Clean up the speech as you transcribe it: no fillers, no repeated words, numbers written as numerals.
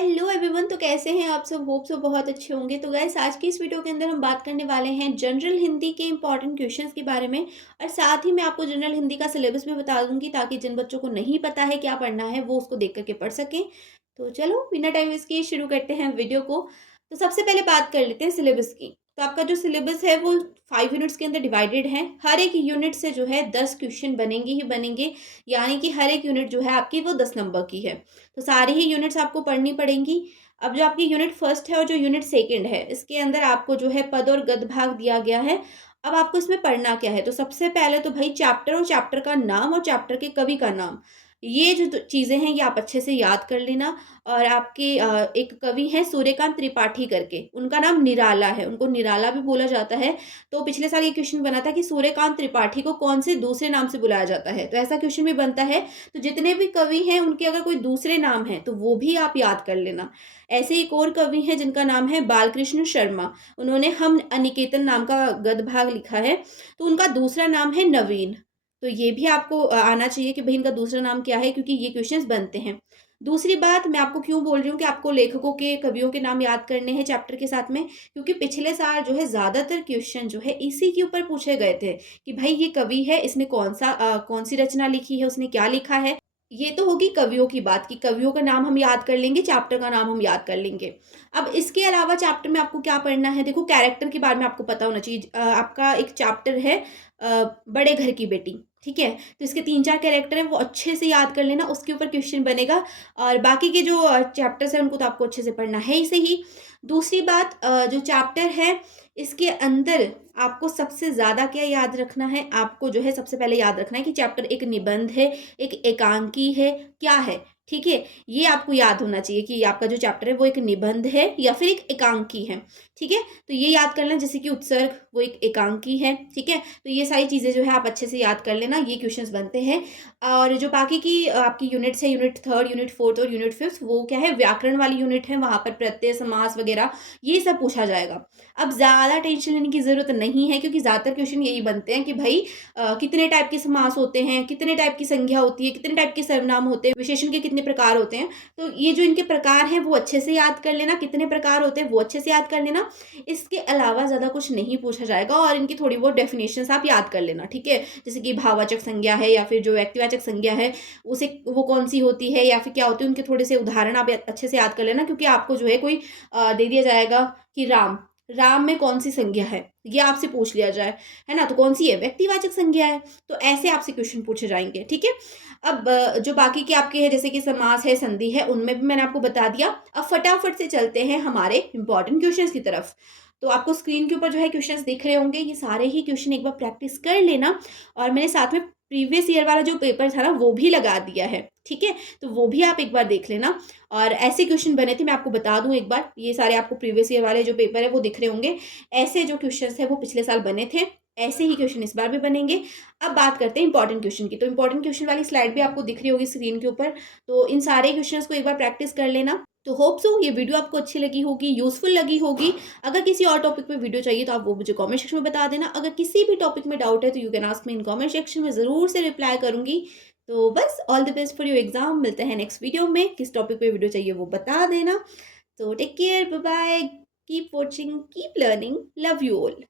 Hello everyone. तो कैसे हैं आप सब? होप सो बहुत अच्छे होंगे। तो गाइस, आज की इस वीडियो के अंदर हम बात करने वाले हैं जनरल हिंदी के इंपॉर्टेंट क्वेश्चंस के बारे में, और साथ ही मैं आपको जनरल हिंदी का सिलेबस भी बता दूंगी ताकि जिन बच्चों को नहीं पता है क्या पढ़ना है वो उसको देख करके पढ़ सकें। तो चलो बिना टाइम वेस्ट किए शुरू करते हैं वीडियो को। तो सबसे पहले बात कर लेते हैं सिलेबस की। तो आपका जो सिलेबस है वो 5 यूनिट्स के अंदर डिवाइडेड है। हर एक यूनिट से जो है 10 क्वेश्चन बनेंगे ही बनेंगे, यानी कि हर एक यूनिट जो है आपकी वो 10 नंबर की है। तो सारी ही यूनिट्स आपको पढ़नी पड़ेंगी। अब जो आपकी यूनिट फर्स्ट है और जो यूनिट सेकंड है, इसके अंदर आपको जो है पद और गद्य भाग दिया गया है। अब आपको इसमें पढ़ना क्या है? तो सबसे पहले तो भाई चैप्टर और चैप्टर का नाम और चैप्टर के कवि का नाम, ये जो चीज़ें हैं ये आप अच्छे से याद कर लेना। और आपके एक कवि हैं सूर्यकांत त्रिपाठी करके, उनका नाम निराला है, उनको निराला भी बोला जाता है। तो पिछले साल ये क्वेश्चन बना था कि सूर्यकांत त्रिपाठी को कौन से दूसरे नाम से बुलाया जाता है, तो ऐसा क्वेश्चन भी बनता है। तो जितने भी कवि हैं उनके अगर कोई दूसरे नाम है तो वो भी आप याद कर लेना। ऐसे एक और कवि हैं जिनका नाम है बालकृष्ण शर्मा, उन्होंने हम अनिकेतन नाम का गद्य भाग लिखा है। तो उनका दूसरा नाम है नवीन। तो ये भी आपको आना चाहिए कि भाई इनका दूसरा नाम क्या है, क्योंकि ये क्वेश्चंस बनते हैं। दूसरी बात मैं आपको क्यों बोल रही हूँ कि आपको लेखकों के कवियों के नाम याद करने हैं चैप्टर के साथ में, क्योंकि पिछले साल जो है ज़्यादातर क्वेश्चन जो है इसी के ऊपर पूछे गए थे कि भाई ये कवि है, इसने कौन सी रचना लिखी है, उसने क्या लिखा है। ये तो होगी कवियों की बात कि कवियों का नाम हम याद कर लेंगे, चैप्टर का नाम हम याद कर लेंगे। अब इसके अलावा चैप्टर में आपको क्या पढ़ना है? देखो, कैरेक्टर के बारे में आपको पता होना चाहिए। आपका एक चैप्टर है बड़े घर की बेटी, ठीक है? तो इसके 3-4 कैरेक्टर हैं, वो अच्छे से याद कर लेना, उसके ऊपर क्वेश्चन बनेगा। और बाकी के जो चैप्टर्स हैं उनको तो आपको अच्छे से पढ़ना है ही सही। दूसरी बात, जो चैप्टर है इसके अंदर आपको सबसे ज़्यादा क्या याद रखना है? आपको जो है सबसे पहले याद रखना है कि चैप्टर एक निबंध है, एक एकांकी है, क्या है? ठीक है? ये आपको याद होना चाहिए कि आपका जो चैप्टर है वो एक निबंध है या फिर एक एकांकी है, ठीक है? तो ये याद कर लेना, जैसे कि उत्सर्ग वो एक एकांकी है, ठीक है? तो ये सारी चीज़ें जो है आप अच्छे से याद कर लेना, ये क्वेश्चंस बनते हैं। और जो बाकी की आपकी यूनिट्स है, यूनिट 3, यूनिट 4 और यूनिट 5, वो क्या है, व्याकरण वाली यूनिट है, वहाँ पर प्रत्यय, समास वगैरह ये सब पूछा जाएगा। अब ज़्यादा टेंशन लेने की ज़रूरत नहीं है, क्योंकि ज़्यादातर क्वेश्चन यही बनते हैं कि भाई कितने टाइप के समास होते हैं, कितने टाइप की संज्ञा होती है, कितने टाइप के सर्वनाम होते हैं, विशेषण के कितने प्रकार होते हैं। तो ये जो इनके प्रकार हैं वो अच्छे से याद कर लेना, कितने प्रकार होते हैं वो अच्छे से याद कर लेना। इसके अलावा ज़्यादा कुछ नहीं पूछा जाएगा, और इनकी थोड़ी बहुत डेफिनेशंस आप याद कर लेना, ठीक है? जैसे कि भाववाचक संज्ञा है या फिर जो व्यक्तिवाचक संज्ञा है उसे वो कौन सी होती है या फिर क्या होती है, उनके थोड़े से उदाहरण आप अच्छे से याद कर लेना। क्योंकि आपको जो है कोई दे दिया जाएगा कि राम, राम में कौन सी संज्ञा है, ये आपसे पूछ लिया जाए, है ना? तो कौन सी है? व्यक्तिवाचक संज्ञा है। तो ऐसे आपसे क्वेश्चन पूछे जाएंगे, ठीक है? अब जो बाकी के आपके हैं, जैसे कि समास है, संधि है, उनमें भी मैंने आपको बता दिया। अब फटाफट से चलते हैं हमारे इंपॉर्टेंट क्वेश्चंस की तरफ। तो आपको स्क्रीन के ऊपर जो है क्वेश्चंस दिख रहे होंगे, ये सारे ही क्वेश्चन एक बार प्रैक्टिस कर लेना। और मैंने साथ में प्रीवियस ईयर वाला जो पेपर था ना वो भी लगा दिया है, ठीक है? तो वो भी आप एक बार देख लेना। और ऐसे क्वेश्चन बने थे, मैं आपको बता दूं एक बार, ये सारे आपको प्रीवियस ईयर वाले जो पेपर है वो दिख रहे होंगे। ऐसे जो क्वेश्चंस है वो पिछले साल बने थे, ऐसे ही क्वेश्चन इस बार भी बनेंगे। अब बात करते हैं इंपॉर्टेंट क्वेश्चन की। तो इंपॉर्टेंट क्वेश्चन वाली स्लाइड भी आपको दिख रही होगी स्क्रीन के ऊपर। तो इन सारे क्वेश्चंस को एक बार प्रैक्टिस कर लेना। तो होप सो ये वीडियो आपको अच्छी लगी होगी, यूजफुल लगी होगी। अगर किसी और टॉपिक पे वीडियो चाहिए तो आप वो मुझे कमेंट सेक्शन में बता देना। अगर किसी भी टॉपिक में डाउट है तो you can ask me in comment section में, ज़रूर से रिप्लाई करूंगी। तो बस all the best for your exam. मिलते हैं नेक्स्ट वीडियो में। किस टॉपिक पे वीडियो चाहिए वो बता देना। तो take care, bye bye, keep watching, keep learning, love you all.